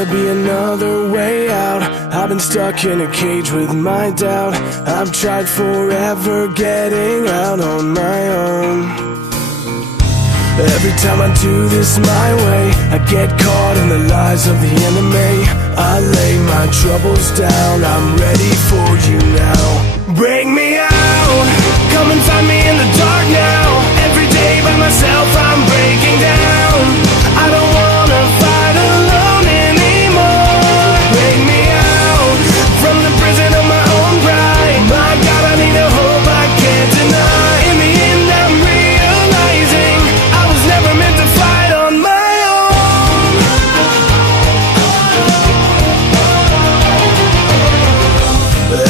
gotta be another way out. I've been stuck in a cage with my doubt. I've tried forever getting out on my own. Every time I do this my way, I get caught in the lies of the enemy. I lay my troubles down, I'm ready for you now. Bring me out, come and find me in the dark now. Every day by myself I'm breaking down. I don't wanna fight alone anymore. Bring me out from the prison of my own pride. My God, I need a hope I can't deny. In the end I'm realizing I was never meant to fight on my own.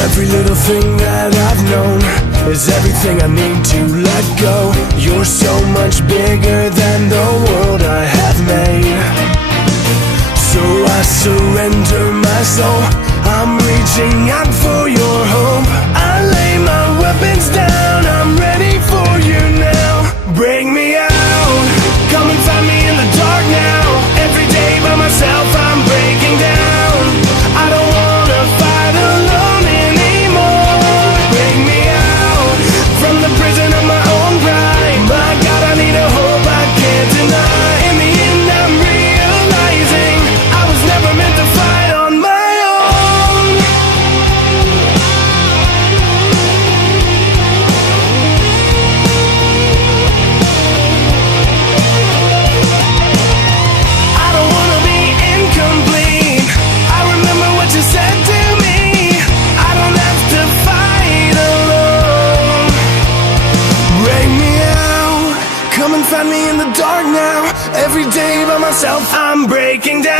Every little thing that I've known is everything I need to let go. You're so much bigger than the world I have made. So I surrender my soul, I'm reaching out for your hope. I lay my weapons down, I'm ready for you now. Bring me out, come and find me in the dark now. Every day by myself I'm breaking down. I don't wanna fight alone anymore. Bring me out from the prison of my own pride. My God, I need a hope I can't deny. In the end I'm realizing I was never meant to fight on my own. I don't wanna be incomplete. I remember what you said to me. I don't have to fight alone. Bring me out, come and find me in the dark now. Every day by myself I'm breaking down.